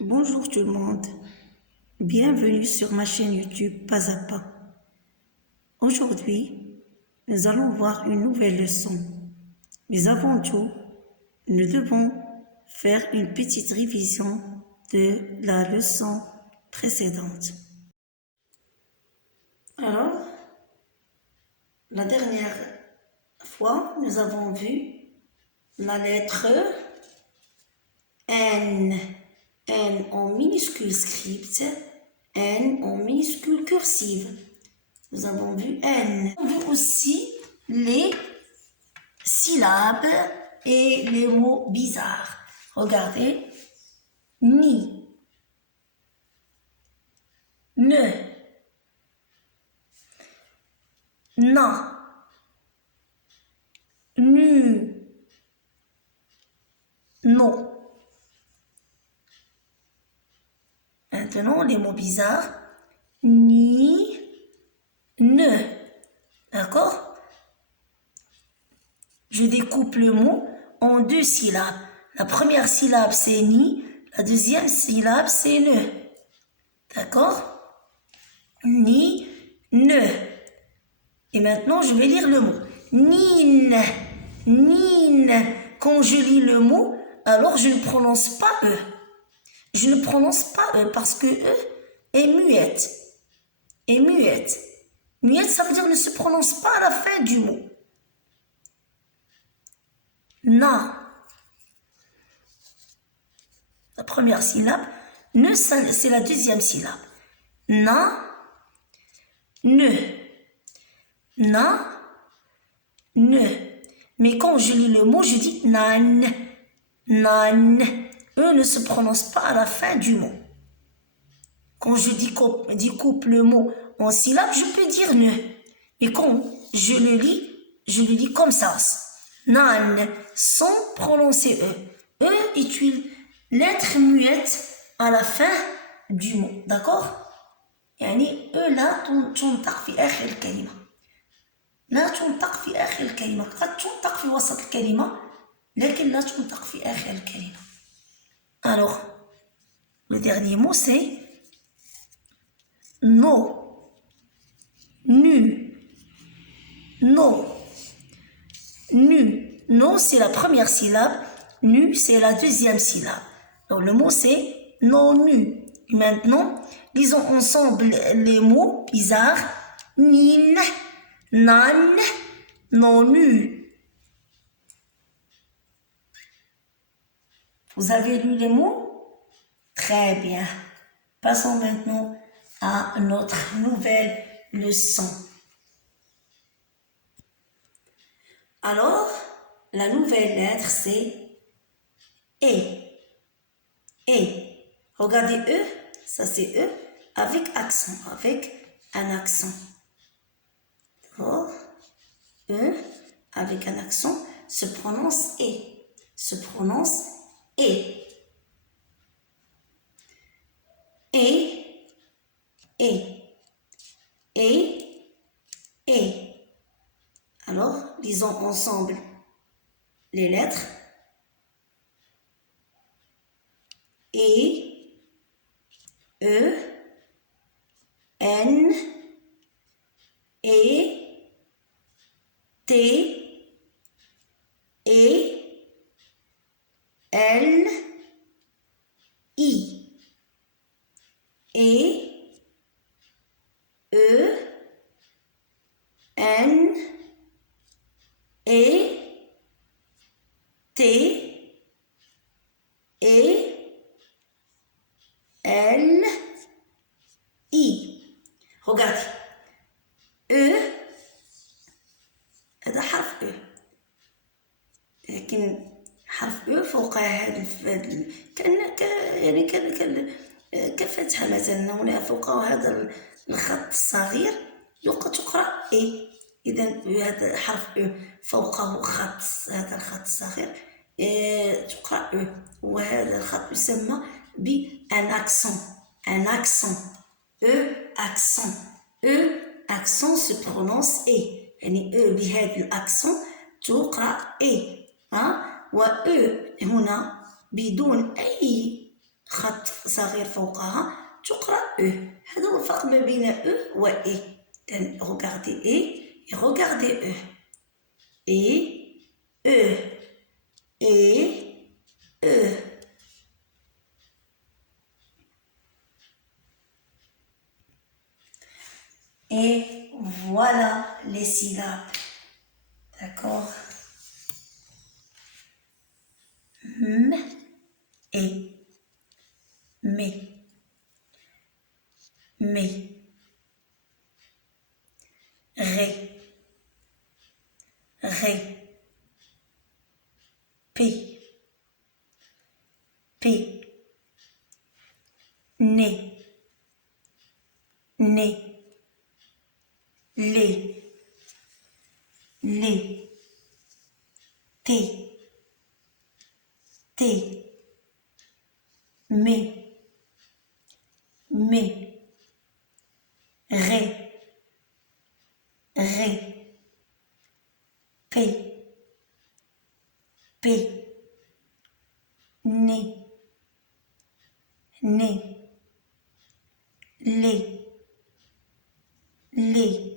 Bonjour tout le monde, bienvenue sur ma chaîne YouTube Pas à Pas. Aujourd'hui, nous allons voir une nouvelle leçon. Mais avant tout, nous devons faire une petite révision de la leçon précédente. Alors, la dernière fois, nous avons vu la lettre N. N en minuscule script, N en minuscule cursive. Nous avons vu N. Nous avons vu aussi les syllabes et les mots bizarres. Regardez. Ni. Ne. Na. Nu. Non. Maintenant, les mots bizarres. Ni. Ne. D'accord? Je découpe le mot en deux syllabes. La première syllabe, c'est ni. La deuxième syllabe, c'est ne. D'accord? Ni, ne. Et maintenant, je vais lire le mot. Nine. Nine. Quand je lis le mot, alors je ne prononce pas E. Je ne prononce pas E parce que E est muette. Est muette. Muette, ça veut dire ne se prononce pas à la fin du mot. Na. La première syllabe. Ne, c'est la deuxième syllabe. Na. Ne. Na. Ne. Mais quand je lis le mot, je dis nan. Nan. E ne se prononce pas à la fin du mot. Quand je découpe le mot en syllabes, je peux dire ne. Et quand je le lis comme ça. Nan, sans prononcer E. E est une lettre muette à la fin du mot. D'accord? يعني E لا تنطق في آخر الكلمة. لا تنطق في آخر الكلمة. قد تنطق في وسط الكلمة لكن لا تنطق في آخر الكلمة. Alors, le dernier mot c'est no, nu, no, nu. No c'est la première syllabe, nu c'est la deuxième syllabe. Donc le mot c'est non nu. Et maintenant, lisons ensemble les mots bizarres. Nin, nan, non nu. Vous avez lu les mots? Très bien. Passons maintenant à notre nouvelle leçon. Alors, la nouvelle lettre c'est E. E. Regardez E, ça c'est E avec accent, avec un accent. D'accord? E avec un accent se prononce E. Se prononce E. E. Et, et. Alors, lisons ensemble les lettres. E, E, N, E, T, E, L, I. E, E, N, E, T, E, L, I. Regardez. E, هذا حرف E. لكن حرف E فوق هذا كفتحة مثلا هنا فوقه هذا الخط الصغير تقرأ إي. إذا هذا حرف أو فوقه خط، هذا الخط الصغير تقرأ أو، وهذا الخط يسمى بأن أكسون. أن أكسون. أو أكسون. أو أكسون se prononce إي. يعني أو بهذا الأكسون تقرأ إي. و أو هنا بدون أي خط صغير فوقها تقرأ أو. هذا هو الفرق ما بين أو و إي. Regardez et regardez E. Et E. Et E. Et voilà les syllabes. D'accord? M et mais. Mais. Ré. Ré. P. P. Né. Né. Les. Les. T. T. Mais. Mais. Ré. Ré. P. P. Né. Né. Les. Les.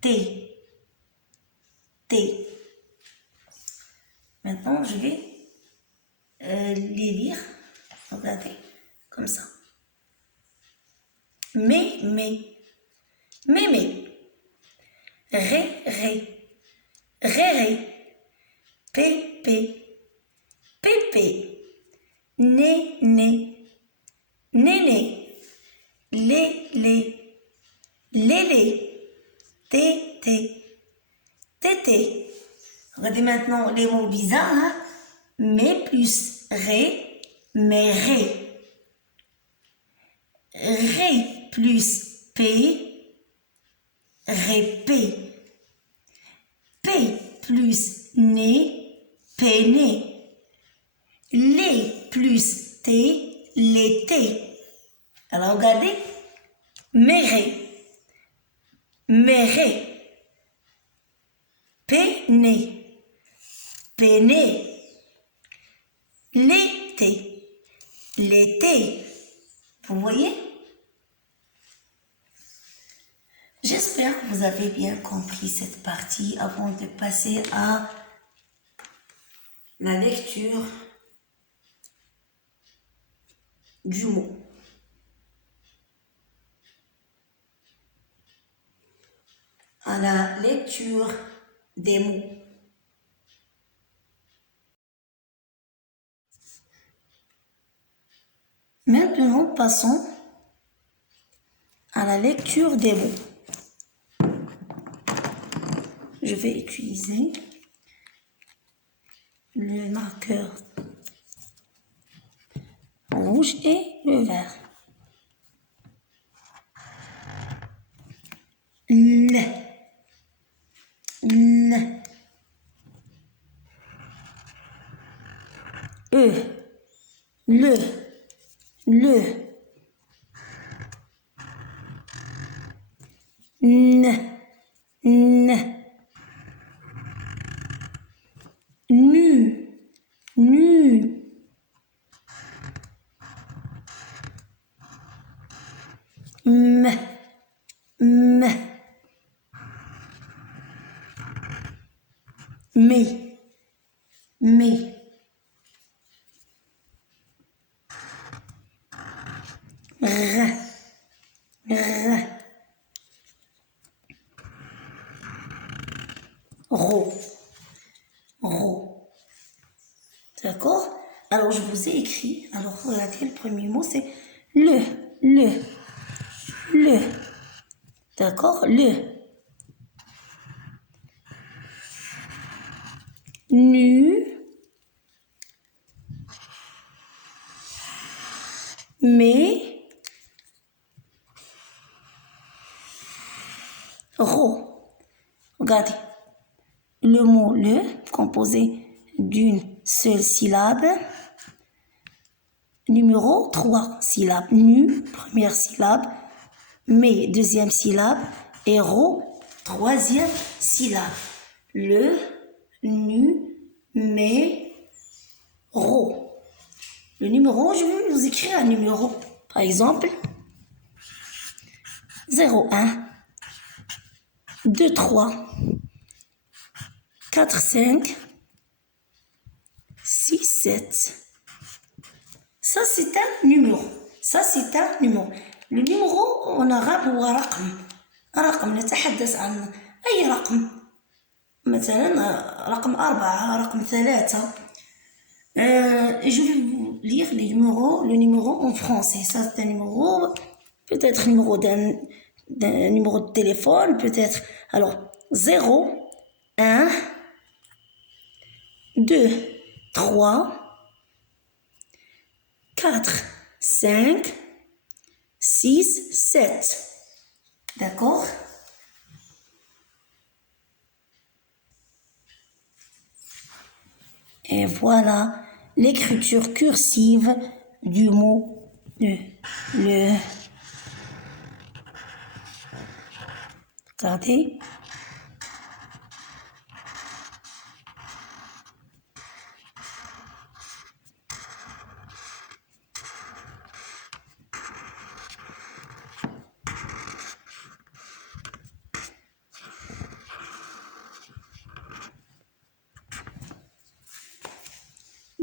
T. T. Maintenant, je vais les lire. Regardez, comme ça. Mais. Ré, ré. Ré. Pépé. Pépé. Né. Néné. Lélé. Tété. Regardez maintenant les mots bizarres. Hein? Mais plus ré, mais ré. Ré plus P, répé. P plus né, péné. Les plus T, l'été. Alors regardez, méré, méré. Péné, péné. L'été, l'été. Vous voyez? J'espère que vous avez bien compris cette partie avant de passer à la lecture du mot. À la lecture des mots. Maintenant, passons à la lecture des mots. Je vais utiliser le marqueur rouge et le vert. Le. Le. N. Nu. M. Mais. R. Ro. D'accord? Alors, je vous ai écrit. Alors, regardez, le premier mot, c'est le. D'accord? Le. Nu. Mais. Ro. Regardez. Le mot le, composé d'une seule syllabe. Numéro 3 syllabes. Nu, première syllabe. Mais, deuxième syllabe. Et ro, troisième syllabe. Le, nu, mais, ro. Le numéro, je vais vous écrire un numéro. Par exemple, 01, 2, 3, 4, 5, 6, 7. Ça, c'est un numéro. Ça, c'est un numéro. Le numéro en arabe هو رقم نتحدث عن أي رقم. مثلا رقم 4, رقم 3. Je vais vous lire le numéro en français. Ça, c'est un numéro, peut-être numéro d'un numéro de téléphone, peut-être. Alors, 0, 1, 2, 3, 4, 5, 6, 7. D'accord? Et voilà l'écriture cursive du mot le. Regardez.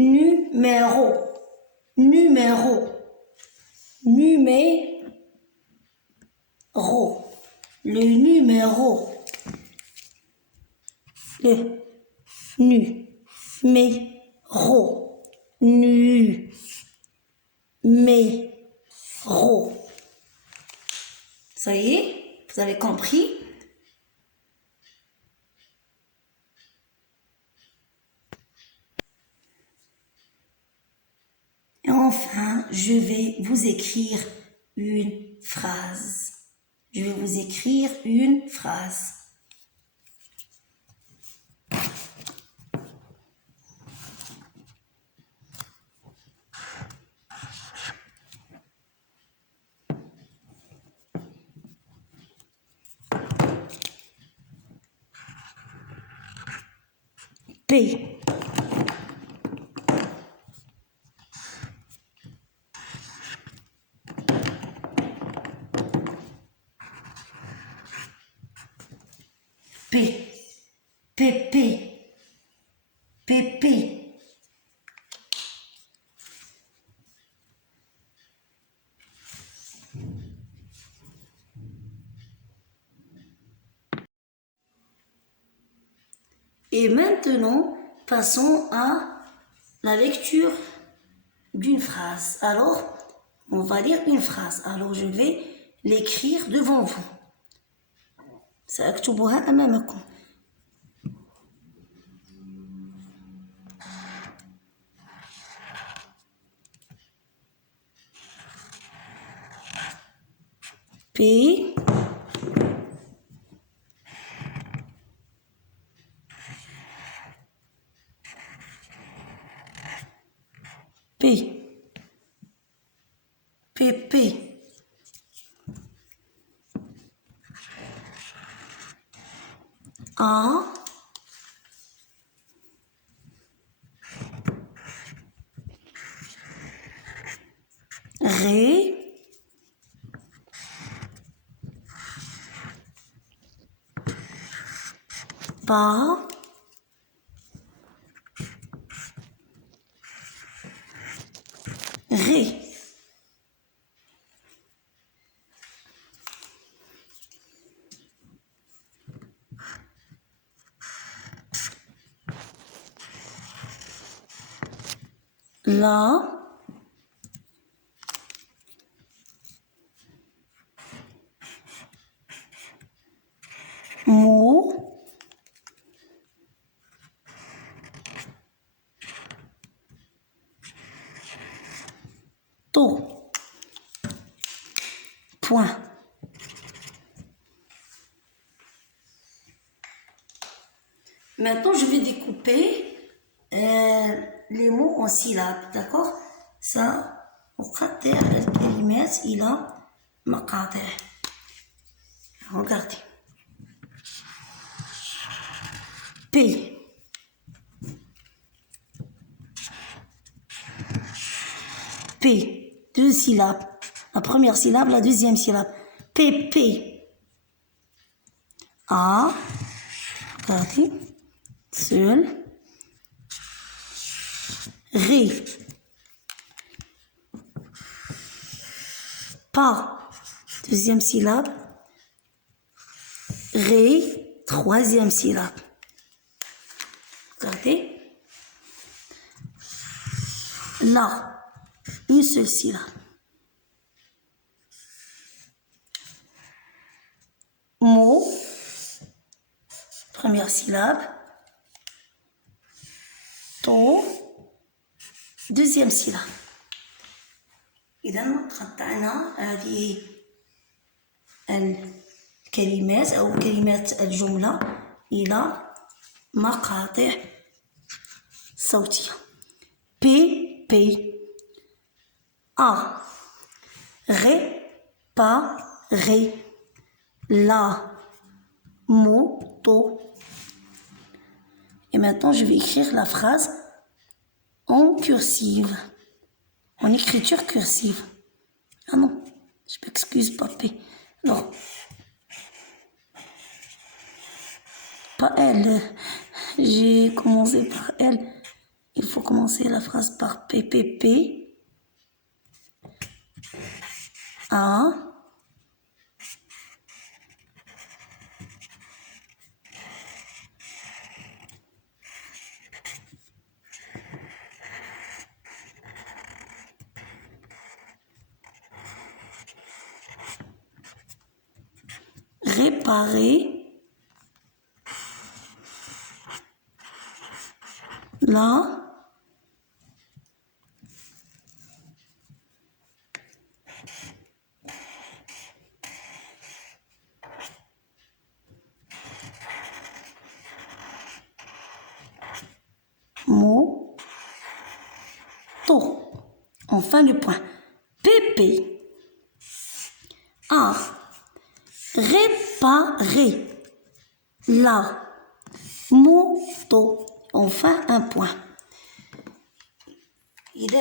Numéro, numéro, numéro, le numéro, le numéro, numéro. Ça y est, vous avez compris? Et enfin, je vais vous écrire une phrase. Je vais vous écrire une phrase. P. P. P. P. P. P. Et maintenant, passons à la lecture d'une phrase. Alors, on va lire une phrase. Alors, je vais l'écrire devant vous. سأكتبها أمامكم. P. P. P. P. A. Ré. Pa. Ré. La. Mo. To. Point. Maintenant, je vais découper les mots en syllabes, d'accord? Ça, مقطع الكلمات إلى مقاطع. Regardez. P. P, deux syllabes. La première syllabe, la deuxième syllabe. P, P. A, regardez, seul. Ré. Pas, deuxième syllabe. Ré, troisième syllabe. Regardez. La, une seule syllabe. Mot, première syllabe. To, deuxième syllabe. إذا قطعنا هذه الكلمات أو كلمات الجملة إلى مقاطع صوتية. P, P. A, réparer. La, moto. Et maintenant, je vais écrire la phrase en cursive, en écriture cursive. Ah non, je m'excuse, papé. Non, pas elle. J'ai commencé par elle. Il faut commencer la phrase par PPP. A. Réparer. La moto. Enfin le point. PP. A. Réparer. La moto. Enfin un point. إذا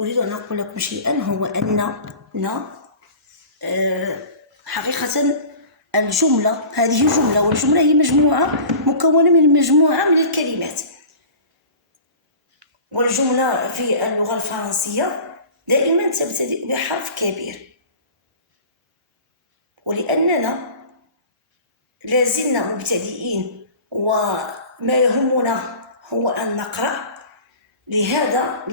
أريد أن أقول لكم شيئا هو أن حقيقة الجملة هذه جملة والجملة هي مجموعة مكونة من مجموعة من الكلمات. والجملة في اللغة الفرنسية دائما تبتدئ بحرف كبير، ولأننا لازلنا مبتدئين وما يهمنا هو أن نقرأ، لهذا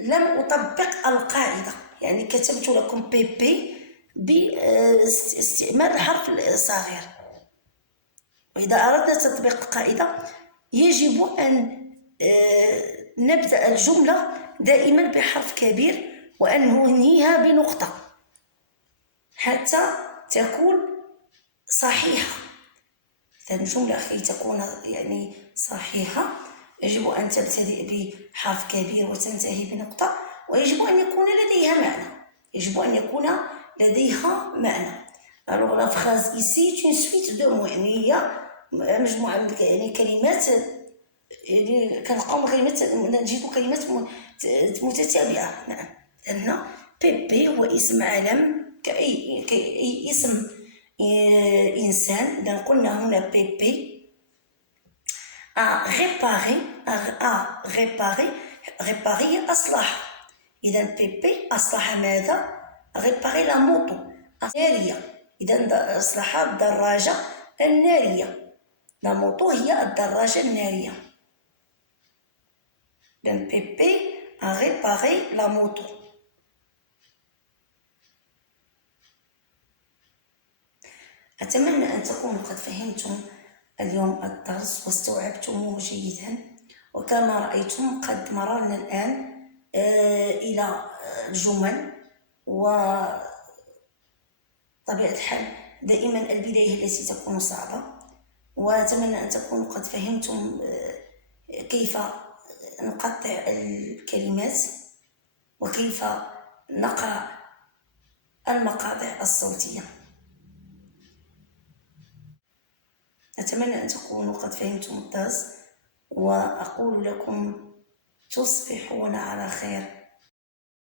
لم أطبق القاعدة، يعني كتبت لكم بي باستعمال الحرف الصغير. وإذا أردنا تطبيق القاعدة يجب أن نبدأ الجملة دائما بحرف كبير وأن ننهيها بنقطة حتى تكون صحيحة. الجملة كي تكون يعني صحيحة يجب أن تبتدئ بحرف كبير وتنتهي بنقطة، ويجب أن يكون لديها معنى. Alors la phrase ici est une suite de mots، يعني هي مجموعة من يعني كلمات، يعني كنلقاو نجد كلمات متتابعة. نعم، لأن بيبي هو اسم علم كأي اسم إنسان. إذا قلنا هنا بيبي à réparer هي أصلح. إذا بيبي أصلح ماذا؟ réparer la moto النارية. إذا أصلح الدراجة النارية. la moto هي الدراجة النارية. إذا بيبي à réparer la moto. أتمنى أن تكونوا قد فهمتم اليوم الدرس واستوعبتموه جيدا، وكما رأيتم قد مررنا الآن إلى الجمل، وطبيعة الحال دائما البداية هي التي تكون صعبة. وأتمنى أن تكونوا قد فهمتم كيف نقطع الكلمات وكيف نقرأ المقاطع الصوتية. أتمنى أن تكونوا قد فهمتم الدرس، وأقول لكم تصبحون على خير.